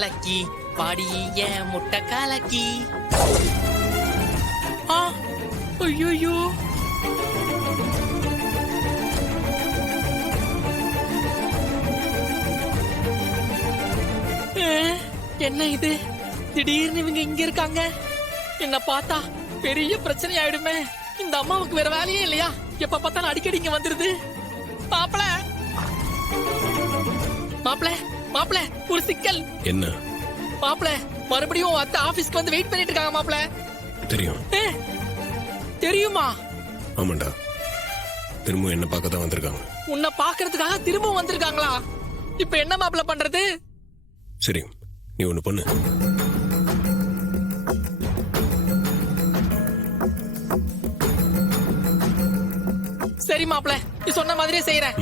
கலக்கி பாடி ஏன் முட்டை கலக்கி. ஐயோ என்ன இது, திடீர்னு இவங்க இங்க இருக்காங்க. என்ன பார்த்தா பெரிய பிரச்சனை ஆயிடுமே. இந்த அம்மாவுக்கு வேற வேலையே இல்லையா? எப்ப பார்த்தாலும் அடிக்கடி இங்க வந்துருது. மாப்பிள மாப்பிள மாப்பிள, ஒரு சிக்கல். என்ன மாப்பிள, மறுபடியும் அத்தை ஆபீஸ்க்கு வந்து வெயிட் பண்ணிட்டு இருக்காங்க. மாப்பிள தெரியும்? தெரியுமா? ஆமாண்டா, திரும்ப என்ன பார்க்க தான் வந்திருக்காங்க. உன்னை பாக்குறதுக்காக திரும்ப வந்திருக்காங்களா? இப்ப என்ன மாப்பிள பண்றது? சரி, நீ ஒண்ணு பண்ணு. சரி மாப்பிள, நீ சொன்ன மாதிரியே செய்யறேன்.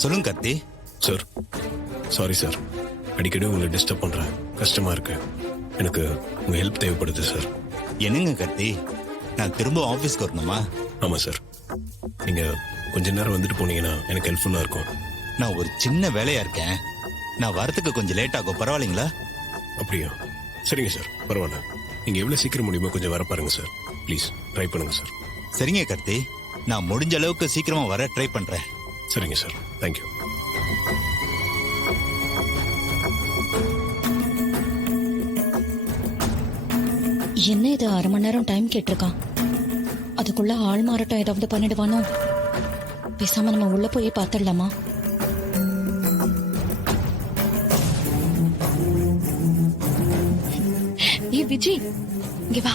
சொல்லுங்க கத்தி. சார், சாரி சார், அடிக்கடி உங்களை டிஸ்டர்ப் பண்றேன். கஷ்டமா இருக்கு. எனக்கு உங்க ஹெல்ப் தேவைப்படுது சார். என்னங்க கத்தி, நான் திரும்ப ஆபீஸ்க்கு வரணுமா? ஆமா சார், நீங்க கொஞ்ச நேரம் வந்துட்டு போனீங்கன்னா எனக்கு ஹெல்ப்ஃபுல்லா இருக்கும். நான் ஒரு சின்ன வேலையா இருக்கேன், நான் வரத்துக்கு கொஞ்சம் லேட் ஆகும், பரவாயில்லைங்களா? அப்படியா? சரிங்க சார், பரவாயில்ல. நீங்க எவ்வளவு சீக்கிரம் முடியுமோ கொஞ்சம் வர பாருங்க சார். ப்ளீஸ் ட்ரை பண்ணுங்க சார். சரிங்க கத்தி, நான் முடிஞ்ச அளவுக்கு சீக்கிரமா வர ட்ரை பண்றேன். சரிங்க சார், தேங்க்யூ. என்ன இது, அரை மணி நேரம் டைம் கேட்டிருக்கான். அதுக்குள்ள ஆள் மாறாட்டம் ஏதாவது பண்ணிடுவானோ? பேசாம நம்ம உள்ள போய் பார்த்துடலாமா? ஏ விஜய், இங்க வா.